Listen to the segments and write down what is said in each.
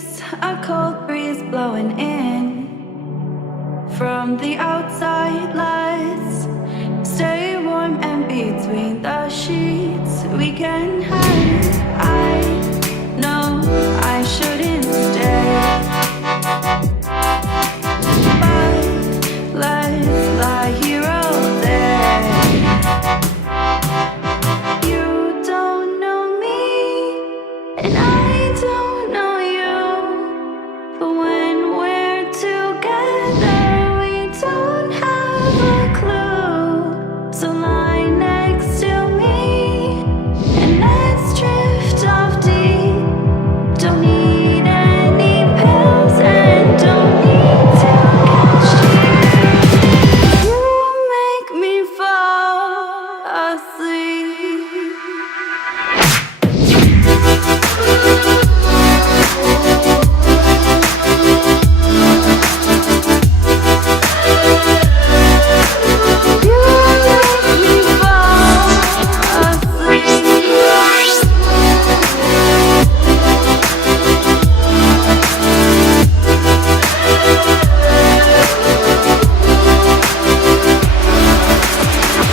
There's a cold breeze blowing in from the outside lights. Stay warm and between the sheets we can hide. I know I shouldn't stay, but let's lie here all day. You don't know me and I don't know you, but when we're together we don't have a clue. So lie next to me and let's drift off deep. Don't need any pills and don't need to catch deep. You make me fall asleep.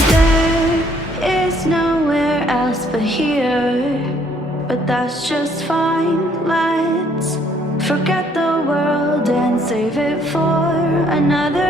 There is nowhere else but here, but that's just fine. Let's forget the world and save it for another